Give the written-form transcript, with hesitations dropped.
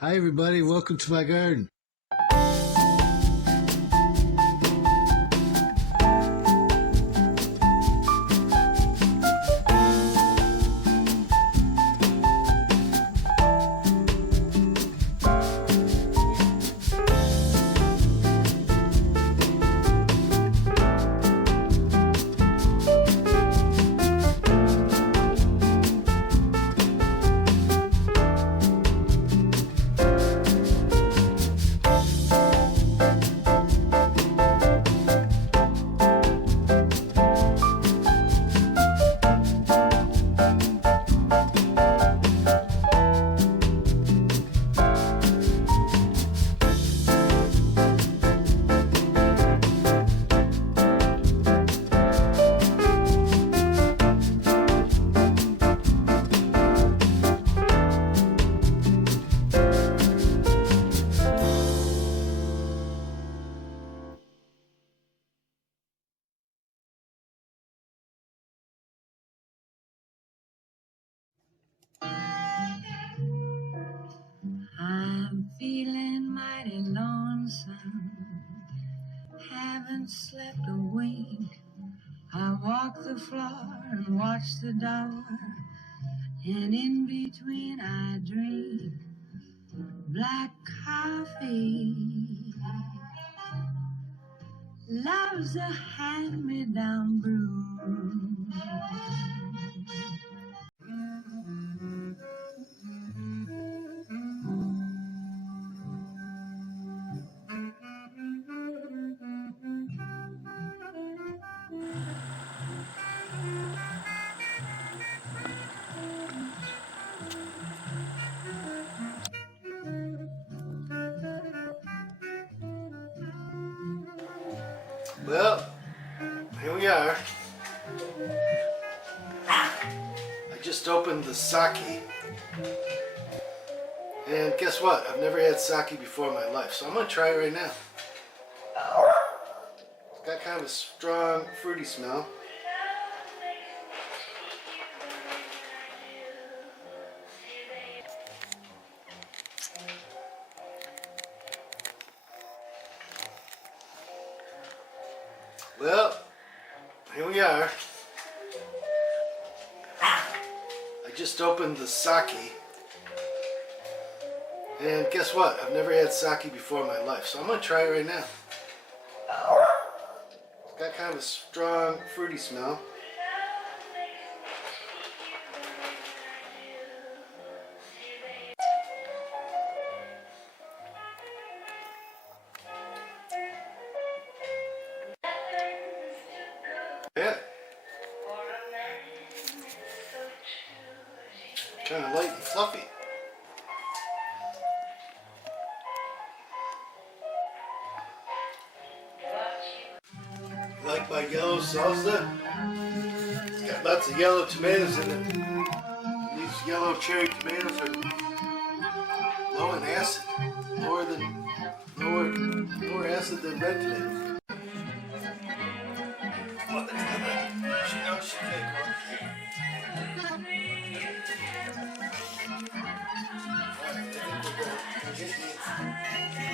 Hi everybody, welcome to my garden. I'm feeling mighty lonesome, haven't slept a wink. I walk the floor and watch the door, and in between I drink black coffee. Love's a hand-me-down brew. Well, here we are. I just opened the sake. And guess what? I've never had sake before in my life, so I'm going to try it right now. It's got kind of a strong, fruity smell. Well, here we are. I just opened the sake. And guess what? I've never had sake before in my life, so I'm going to try it right now. It's got kind of a strong, fruity smell. Yeah. Kind of light and fluffy. Like my yellow salsa? It's got lots of yellow tomatoes in it. And these yellow cherry tomatoes are low in acid. Lower acid than red tomatoes. She knows she can't go. Alright, I think we're good.